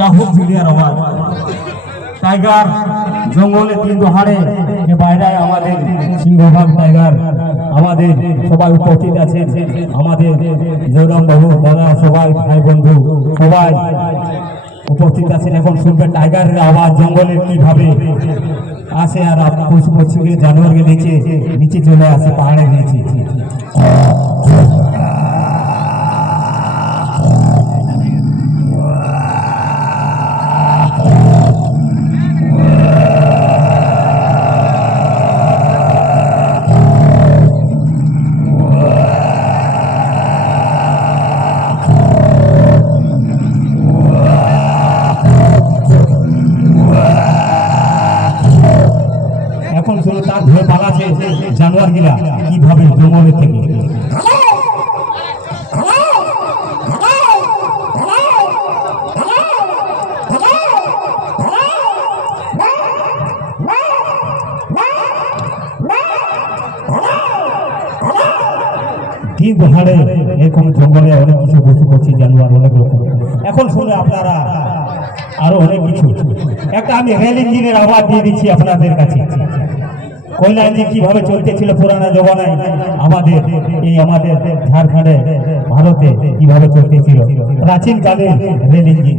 চাহুক ভিডিওর আওয়াজ টাইগার জঙ্গলে তিন দোহারে বাইরে আমাদের সিংহভাগ টাইগার আমাদের সবাই উপস্থিত আছেন আমাদের জয়রাম বাবু দাদা সবাই ভাই বন্ধু সবাই উপস্থিত আছেন এখন শুনবেন টাইগারের আওয়াজ জঙ্গলের কিভাবে আসে আর পশু পক্ষীকে জানোয়ারকে নিচে নিচে চলে আসে পাহাড়ের নিচে এখন শুনে তার ধরে পালাচ্ছে জানোয়ার গিলা কিভাবে জঙ্গলের থেকে তিন পাহাড়ে এরকম জঙ্গলে অনেক কিছু পশু পক্ষী জানোয়ার অনেক রকম এখন শুনে আপনারা আরো অনেক কিছু একটা আমি রেল ইঞ্জিনের আওয়াজ দিয়ে দিচ্ছি আপনাদের কাছে কয়লা ইঞ্জিন কিভাবে চলতেছিল পুরানা জমানায় আমাদের এই আমাদের ঝাড়খণ্ডে ভারতে কিভাবে চলতেছিল প্রাচীন কালের রেল ইঞ্জিন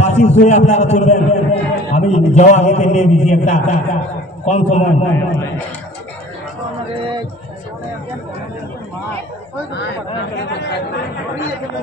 বাসিস হয়ে আপনারা চলবেন আমি যাওয়া আগে নিয়ে দিয়েছি একটা কম সময়